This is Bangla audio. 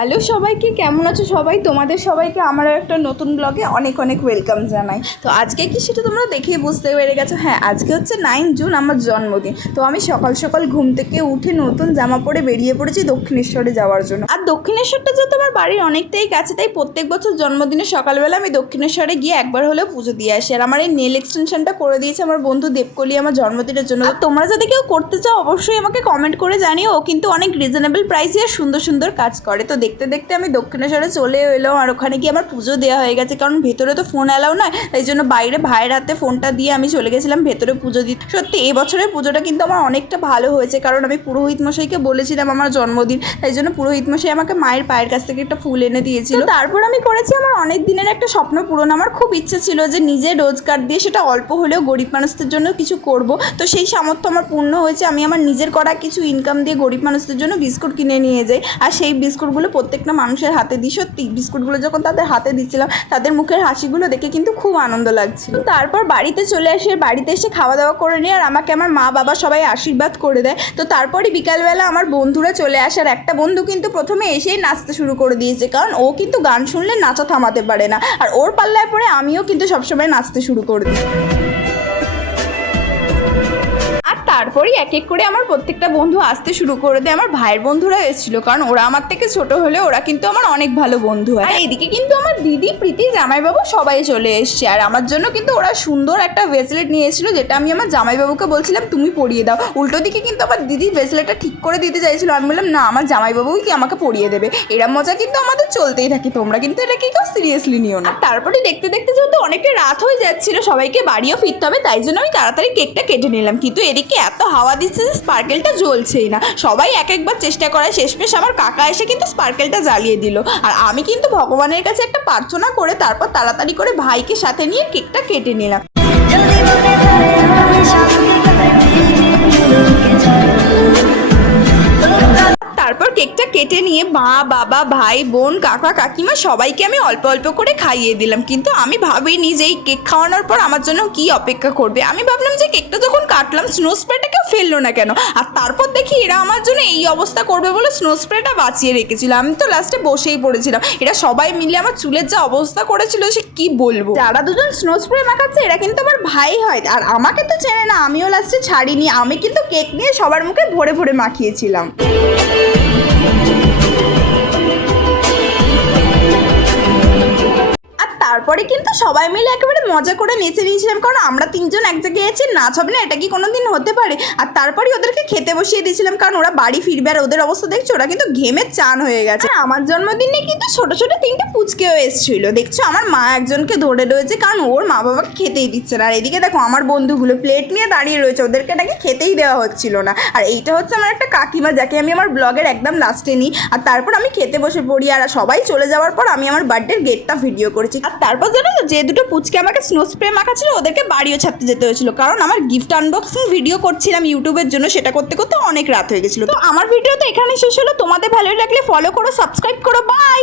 হ্যালো সবাইকে, কেমন আছো সবাই? তোমাদের সবাইকে আমার একটা নতুন ব্লগে অনেক অনেক ওয়েলকাম জানাই। তো আজকে কি সেটা তোমরা দেখেই বুঝতে পেরে গেছো। হ্যাঁ, আজকে হচ্ছে 9 জুন, আমার জন্মদিন। তো আমি সকাল সকাল ঘুম থেকে উঠে নতুন জামা পরে বেরিয়ে পড়েছি দক্ষিণেশ্বরে যাওয়ার জন্য। আর দক্ষিণেশ্বরটা যেহেতু আমার বাড়ির অনেকটাই কাছে, তাই প্রত্যেক বছর জন্মদিনে সকালবেলা আমি দক্ষিণেশ্বরে গিয়ে একবার হলেও পুজো দিয়ে আসি। আর আমার এই নেল এক্সটেনশনটা করে দিয়েছে আমার বন্ধু দেবকলি আমার জন্মদিনের জন্য। আর তোমরা যদি কেউ করতে চাও অবশ্যই আমাকে কমেন্ট করে জানিও। ও কিন্তু অনেক রিজনেবল প্রাইসে আর সুন্দর সুন্দর কাজ করে। তো দেখতে দেখতে আমি দক্ষিণেশ্বরে চলে এলাম, আর ওখানে গিয়ে আমার পুজো দেওয়া হয়ে গেছে, কারণ ভেতরে তো ফোন অ্যালাউ নয়। তাই জন্য বাইরে ভাইয়ের হাতে ফোনটা দিয়ে আমি চলে গেছিলাম ভেতরে পুজো দিতে। সত্যি এই বছরের পুজোটা কিন্তু আমার অনেকটা ভালো হয়েছে, কারণ আমি পুরোহিত মশাইকে বলেছিলাম আমার জন্মদিন, তাই জন্য পুরোহিত মশাই আমাকে মায়ের পায়ের কাছ থেকে একটা ফুল এনে দিয়েছিল। তারপর আমি করেছি আমার অনেক দিনের একটা স্বপ্ন পূরণ। আমার খুব ইচ্ছে ছিল যে নিজের রোজগার দিয়ে, সেটা অল্প হলেও গরিব মানুষদের জন্য কিছু করব। তো সেই সামর্থ্য আমার পূর্ণ হয়েছে। আমি আমার নিজের করা কিছু ইনকাম দিয়ে গরিব মানুষদের জন্য বিস্কুট কিনে নিয়ে যাই, আর সেই বিস্কুটগুলো প্রত্যেকটা মানুষের হাতে দিই। সত্যি বিস্কুটগুলো যখন তাদের হাতে দিচ্ছিলাম, তাদের মুখের হাসিগুলো দেখে কিন্তু খুব আনন্দ লাগছিল। তারপর বাড়িতে চলে আসি, বাড়িতে এসে খাওয়া দাওয়া করে নিই, আর আমাকে আমার মা বাবা সবাই আশীর্বাদ করে দেয়। তো তারপরে বিকালবেলা আমার বন্ধুরা চলে আসার, একটা বন্ধু কিন্তু প্রথমে এসেই নাচতে শুরু করে দিয়েছে, কারণ ও কিন্তু গান শুনলে নাচা থামাতে পারে না। আর ওর পাল্লায় পরে আমিও কিন্তু সবসময় নাচতে শুরু করে দিই। আর তারপরেই এক এক করে আমার প্রত্যেকটা বন্ধু আসতে শুরু করে দেয়। আমার ভাইয়ের বন্ধুরা এসেছিল, কারণ ওরা আমার থেকে ছোট হলে ওরা কিন্তু আমার অনেক ভালো বন্ধু হয়। আর এদিকে কিন্তু আমার দিদি, প্রীতি, জামাইবাবু সবাই চলে এসছে। আর আমার জন্য কিন্তু ওরা সুন্দর একটা ব্রেসলেট নিয়ে এসেছিলো, যেটা আমি আমার জামাইবাবুকে বলছিলাম তুমি পরিয়ে দাও। উল্টো দিকে কিন্তু আমার দিদি ব্রেসলেটটা ঠিক করে দিতে চাইছিল, আমি বললাম না, আমার জামাইবাবুই কি আমাকে পরিয়ে দেবে। এরম মজা কিন্তু আমাদের চলতেই থাকে, তোমরা কিন্তু এটাকে কেউ সিরিয়াসলি নিও না। তারপরে দেখতে দেখতে যেহেতু অনেকটা রাত হয়ে যাচ্ছিল, সবাইকে বাড়িও ফিরতে হবে, তাই জন্য আমি তাড়াতাড়ি কেকটা কেটে নিলাম। কিন্তু এদিকে এত হাওয়া দিচ্ছে যে স্পার্কেলটা জ্বলছেই না। সবাই এক একবার চেষ্টা করায় শেষমেশ আমার কাকা এসে কিন্তু স্পার্কেলটা জ্বালিয়ে দিল। আর আমি কিন্তু ভগবানের কাছে একটা প্রার্থনা করে তারপর তাড়াতাড়ি করে ভাইকে সাথে নিয়ে কেকটা কেটে নিলাম। তারপর কেকটা কেটে নিয়ে মা বাবা ভাই বোন কাকা কাকিমা সবাইকে আমি অল্প অল্প করে খাইয়ে দিলাম। কিন্তু আমি ভাবিনি যে এই কেক খাওয়ানোর পর আমার জন্য কি অপেক্ষা করবে। আমি ভাবলাম যে কেকটা যখন কাটলাম স্নো স্প্রেটা কেউ ফেললো না কেন। আর তারপর দেখি এরা আমার জন্য এই অবস্থা করবে বলে স্নো স্প্রেটা বাঁচিয়ে রেখেছিল। আমি তো লাস্টে বসেই পড়েছিলাম। এরা সবাই মিলে আমার চুলের যা অবস্থা করেছিল সে কি বলবো। যারা দুজন স্নো স্প্রে মাখাচ্ছে এরা কিন্তু আমার ভাই হয়, আর আমাকে তো চেনে না। আমিও লাস্টে ছাড়িনি, আমি কিন্তু কেক নিয়ে সবার মুখে ভরে ভরে মাখিয়েছিলাম। তারপরে কিন্তু সবাই মিলে একেবারে মজা করে নেচে নিয়েছিলাম, কারণ আমরা তিনজন এক জায়গায় আছি, নাচ হবে না এটা কি কোনো দিন হতে পারে। আর তারপরে ওদেরকে খেতে বসিয়ে দিয়েছিলাম, কারণ ওরা বাড়ি ফিরবে। আর ওদের অবস্থা দেখছো, ওরা কিন্তু ঘেমে চান হয়ে গেছে। আমার জন্মদিনে কিন্তু ছোট ছোট 3টে পুচকেও এসেছিল। দেখছো আমার মা একজনকে ধরে রয়েছে, কারণ ওর মা বাবাকে খেতেই দিচ্ছে না। আর এদিকে দেখো আমার বন্ধুগুলো প্লেট নিয়ে দাঁড়িয়ে রয়েছে, ওদেরকে নাকি খেতেই দেওয়া হচ্ছিল না। আর এইটা হচ্ছে আমার একটা কাকিমা, যাকে আমি আমার ব্লগের একদম লাস্টে নিই। আর তারপর আমি খেতে বসে পড়ি, আর সবাই চলে যাওয়ার পর আমি আমার বার্থডের গেটটা ভিডিও করেছি। আর তারপর জানো তো, যে দুটো পুচকে আমাকে স্নো স্প্রে মাখা ছিল ওদেরকে বাড়িও ছাড়তে যেতে হয়েছিল, কারণ আমার গিফট আনবক্সিং ভিডিও করছিলাম ইউটিউবের জন্য, সেটা করতে করতে অনেক রাত হয়ে গেছিলো। তো আমার ভিডিও তো এখানে শেষ হলো। তোমাদের ভালো লাগলে ফলো করো, সাবস্ক্রাইব করো, বাই।